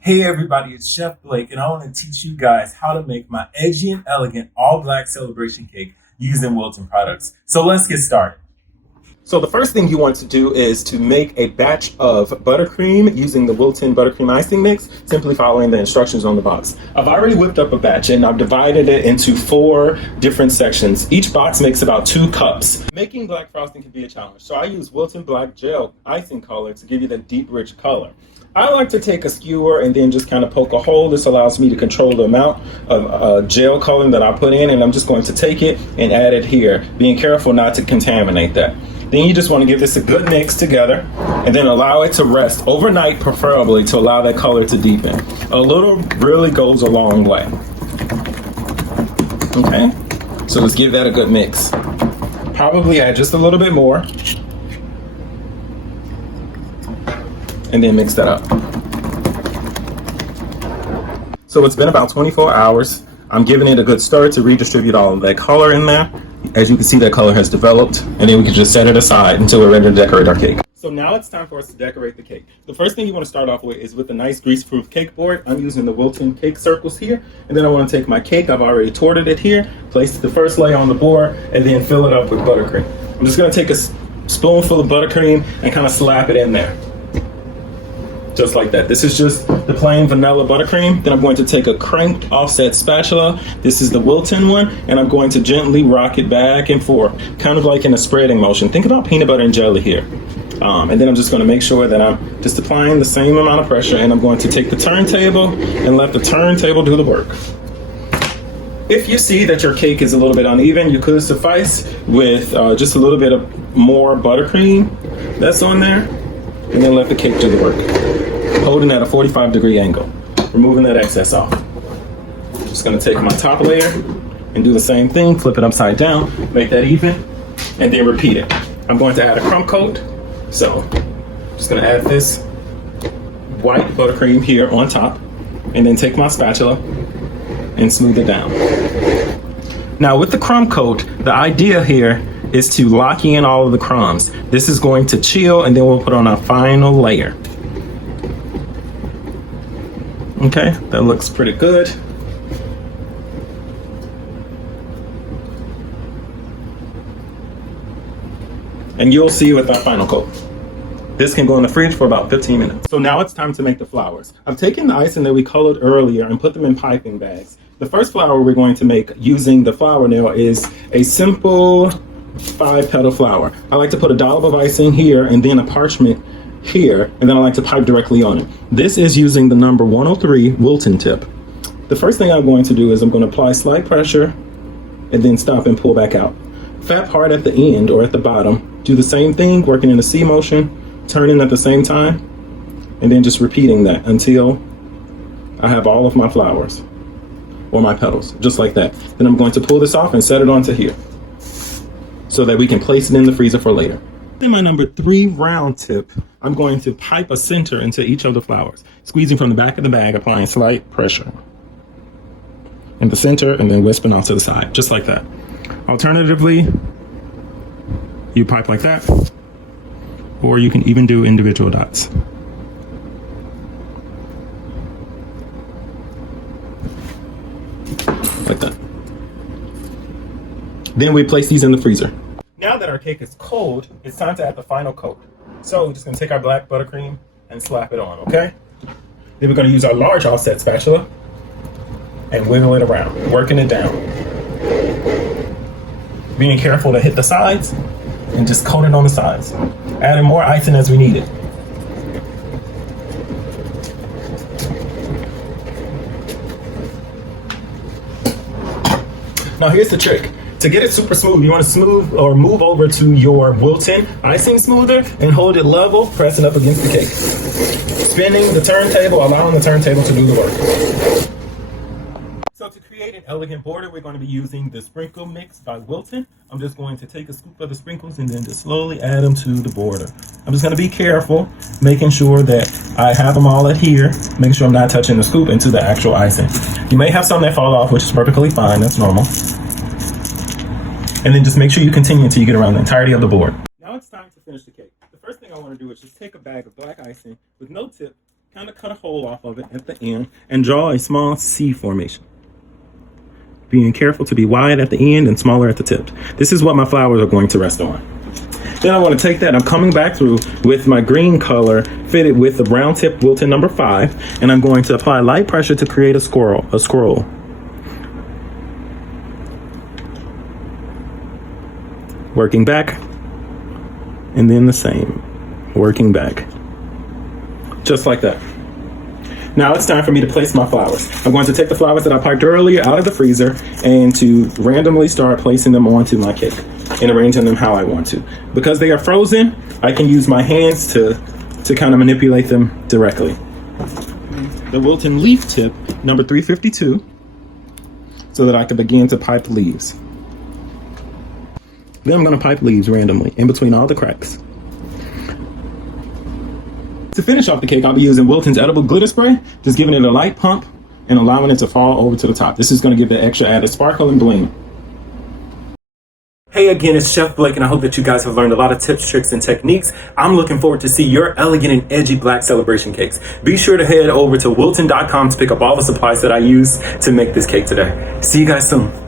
Hey everybody, it's Chef Blake, and I want to teach you guys how to make my edgy and elegant all black celebration cake using Wilton products. So let's get started. So the first thing you want to do is to make a batch of buttercream using the Wilton buttercream icing mix, simply following the instructions on the box. I've already whipped up a batch and I've divided it into 4 different sections. Each box makes about 2 cups. Making black frosting can be a challenge, so I use Wilton Gel icing color to give you that deep, rich color. I like to take a skewer and then just kind of poke a hole. This allows me to control the amount of gel color that I put in, and I'm just going to take it and add it here, being careful not to contaminate that. Then you just want to give this a good mix together and then allow it to rest overnight, preferably, to allow that color to deepen. A little really goes a long way. Okay, so let's give that a good mix. Probably add just a little bit more and then mix that up. So it's been about 24 hours. I'm giving it a good stir to redistribute all of that color in there. As you can see, that color has developed, and then we can just set it aside until we're ready to decorate our cake. So now it's time for us to decorate the cake. The first thing you want to start off with is with a nice grease-proof cake board. I'm using the Wilton Cake circles here, and then I want to take my cake. I've already torted it here, place the first layer on the board, and then fill it up with buttercream. I'm just going to take a spoonful of buttercream and kind of slap it in there. Just like that. This is just the plain vanilla buttercream. Then I'm going to take a cranked offset spatula. This is the Wilton one, and I'm going to gently rock it back and forth, kind of like in a spreading motion. Think about peanut butter and jelly here. And then I'm just going to make sure that I'm just applying the same amount of pressure, and I'm going to take the turntable and let the turntable do the work. If you see that your cake is a little bit uneven, you could suffice with just a little bit of more buttercream that's on there, and then let the cake do the work. Holding at a 45-degree angle, removing that excess off. Just gonna take my top layer and do the same thing, flip it upside down, make that even, and then repeat it. I'm going to add a crumb coat, so just gonna add this white buttercream here on top, and then take my spatula and smooth it down. Now with the crumb coat, the idea here is to lock in all of the crumbs. This is going to chill, and then we'll put on our final layer. Okay, that looks pretty good. And you'll see with our final coat. This can go in the fridge for about 15 minutes. So now it's time to make the flowers. I've taken the icing that we colored earlier and put them in piping bags. The first flower we're going to make using the flower nail is a simple 5-petal flower. I like to put a dollop of icing here and then a parchment here, and then I like to pipe directly on it. This is using the number 103 Wilton tip. The first thing I'm going to do is I'm going to apply slight pressure and then stop and pull back out. Fat part at the end or at the bottom. Do the same thing, working in a C motion, turning at the same time, and then just repeating that until I have all of my flowers or my petals, just like that. Then I'm going to pull this off and set it onto here so that we can place it in the freezer for later. In my number 3 round tip, I'm going to pipe a center into each of the flowers, squeezing from the back of the bag, applying slight pressure in the center, and then wisping off to the side, just like that. Alternatively, you pipe like that, or you can even do individual dots. Like that. Then we place these in the freezer. Now that our cake is cold, it's time to add the final coat. So we're just gonna take our black buttercream and slap it on, okay? Then we're gonna use our large offset spatula and wiggle it around, working it down. Being careful to hit the sides and just coat it on the sides. Adding more icing as we need it. Now here's the trick. To get it super smooth, you want to smooth or move over to your Wilton icing smoother and hold it level, pressing up against the cake. Spinning the turntable, allowing the turntable to do the work. So to create an elegant border, we're going to be using the Sprinkle Mix by Wilton. I'm just going to take a scoop of the sprinkles and then just slowly add them to the border. I'm just going to be careful, making sure that I have them all adhere, making sure I'm not touching the scoop into the actual icing. You may have some that fall off, which is perfectly fine, that's normal. And then just make sure you continue until you get around the entirety of the board. Now it's time to finish the cake. The first thing I want to do is just take a bag of black icing with no tip kind of cut a hole off of it at the end and draw a small C formation. Being careful to be wide at the end and smaller at the tip. This is what my flowers are going to rest on. Then I want to take that, I'm coming back through with my green color fitted with the brown tip Wilton number 5, and I'm going to apply light pressure to create a scroll. Working back, and then the same, working back. Just like that. Now it's time for me to place my flowers. I'm going to take the flowers that I piped earlier out of the freezer and to randomly start placing them onto my cake and arranging them how I want to. Because they are frozen, I can use my hands to kind of manipulate them directly. The Wilton leaf tip, number 352, so that I can begin to pipe the leaves. Then I'm going to pipe leaves randomly in between all the cracks. To finish off the cake, I'll be using Wilton's edible glitter spray, just giving it a light pump and allowing it to fall over to the top. This is going to give the extra added sparkle and bling. Hey again, it's Chef Blake, and I hope that you guys have learned a lot of tips, tricks, and techniques. I'm looking forward to see your elegant and edgy Blaque celebration cakes. Be sure to head over to Wilton.com to pick up all the supplies that I use to make this cake today. See you guys soon.